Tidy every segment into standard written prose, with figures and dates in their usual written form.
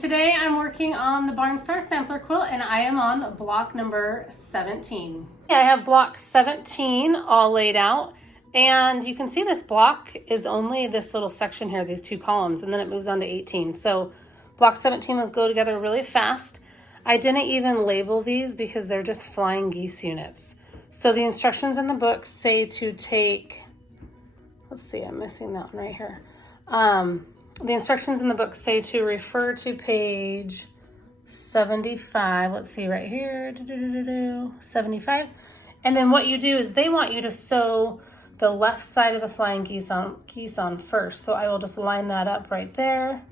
Today I'm working on the Barnstar Sampler quilt and I am on block number 17. I have block 17 all laid out, and you can see this block is only this little section here, these two columns, and then it moves on to 18. So block 17 will go together really fast. I didn't even label these because they're just flying geese units. So the instructions in the book say to take, let's see, I'm missing that one right here. The instructions in the book say to refer to page 75. Let's see right here, 75. And then what you do is they want you to sew the left side of the flying geese on first. So I will just line that up right there.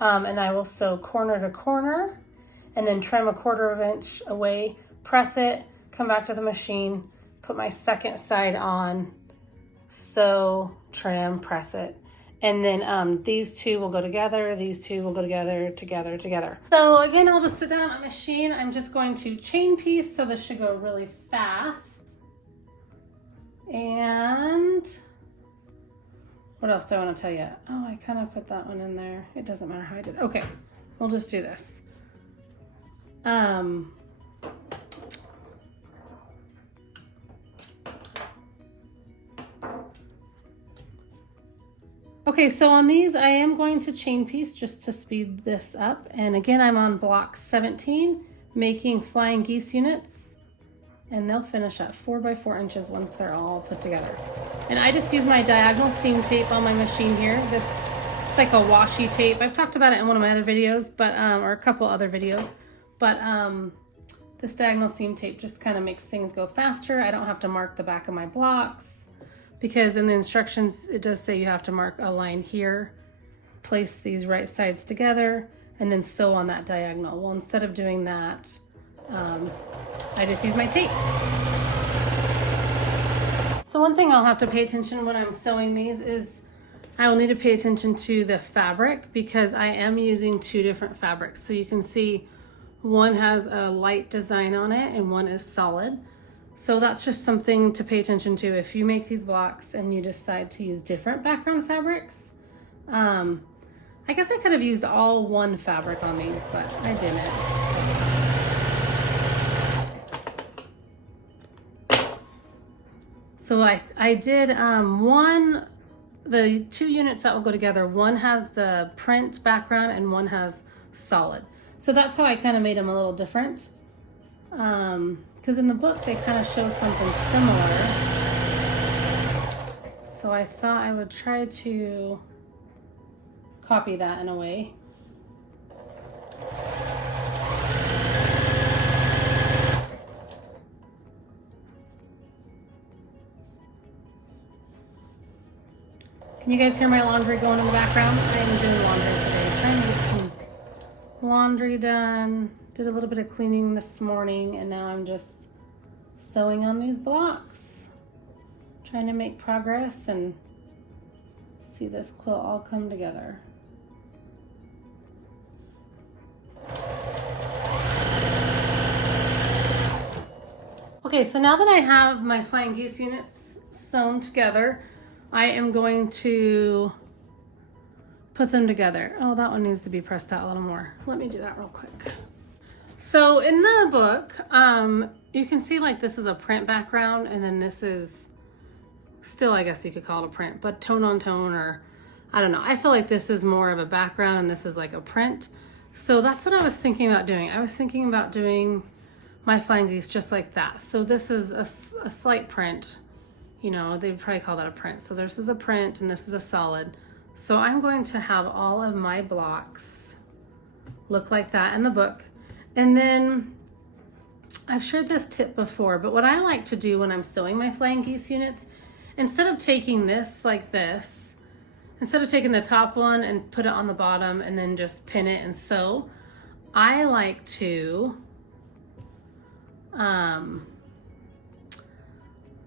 And I will sew corner to corner and then trim a 1/4 inch away, press it, come back to the machine, put my second side on, sew, trim, press it. And then these two will go together, these two will go together, together. So again, I'll just sit down at my machine. I'm just going to chain piece, so this should go really fast. And what else do I want to tell you? Oh, I kind of put that one in there. It doesn't matter how I did it. Okay, we'll just do this. Okay, so on these, I am going to chain piece just to speed this up. And again, I'm on block 17, making flying geese units, and they'll finish at 4 by 4 inches once they're all put together. And I just use my diagonal seam tape on my machine here. This is like a washi tape. I've talked about it in one of my other videos, but or a couple other videos. But this diagonal seam tape just kind of makes things go faster. I don't have to mark the back of my blocks, because in the instructions, it does say you have to mark a line here, place these right sides together, and then sew on that diagonal. Well, instead of doing that, I just use my tape. So one thing I'll have to pay attention when I'm sewing these is I will need to pay attention to the fabric, because I am using 2 different fabrics. So you can see one has a light design on it and one is solid. So that's just something to pay attention to if you make these blocks and you decide to use different background fabrics. I guess I could have used all one fabric on these, but I didn't. So I did the 2 units that will go together, one has the print background and one has solid. So that's how I kind of made them a little different. Because in the book they kind of show something similar, so I thought I would try to copy that in a way. Can you guys hear my laundry going in the background? I am doing laundry today, trying to get some laundry done. Did a little bit of cleaning this morning, and now I'm just sewing on these blocks, trying to make progress and see this quilt all come together. Okay, so now that I have my flying geese units sewn together, I am going to put them together. Oh, that one needs to be pressed out a little more. Let me do that real quick. So in the book, you can see like this is a print background, and then this is still, I guess you could call it a print, but tone on tone, or I don't know. I feel like this is more of a background and this is like a print. So that's what I was thinking about doing. I was thinking about doing my flying geese just like that. So this is a slight print. You know, they'd probably call that a print. So this is a print and this is a solid. So I'm going to have all of my blocks look like that in the book. And then I've shared this tip before, but what I like to do when I'm sewing my flying geese units, instead of taking this like this, instead of taking the top one and put it on the bottom and then just pin it and sew, I like to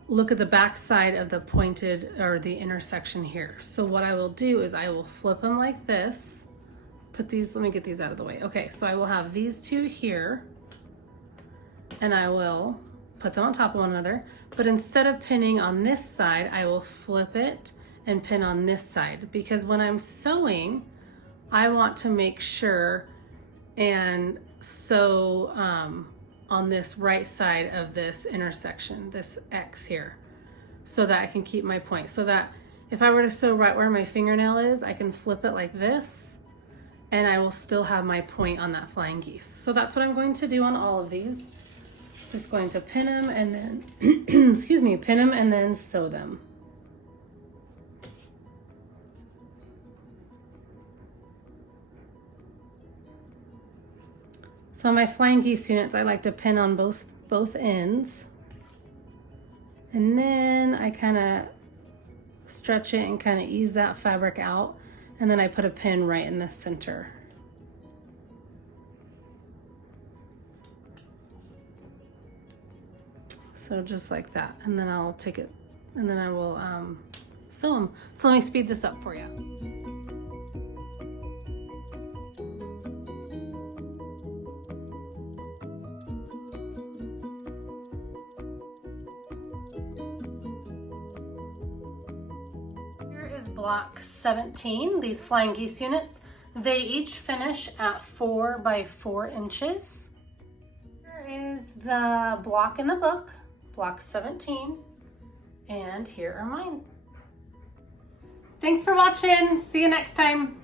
look at the back side of the pointed or the intersection here. So what I will do is I will flip them like this. Put these, let me get these out of the way. Okay, so I will have these 2 here, and I will put them on top of one another, but instead of pinning on this side, I will flip it and pin on this side, because when I'm sewing, I want to make sure and sew on this right side of this intersection, this X here, so that I can keep my point. So that if I were to sew right where my fingernail is, I can flip it like this and I will still have my point on that flying geese. So that's what I'm going to do on all of these. Just going to pin them and then, excuse me, pin them and then sew them. So on my flying geese units, I like to pin on both ends. And then I kind of stretch it and kind of ease that fabric out. And then I put a pin right in the center. So just like that. And then I'll take it and then I will sew them. So let me speed this up for you. Block 17, these flying geese units. They each finish at 4 by 4 inches. Here is the block in the book, block 17, and here are mine. Thanks for watching. See you next time.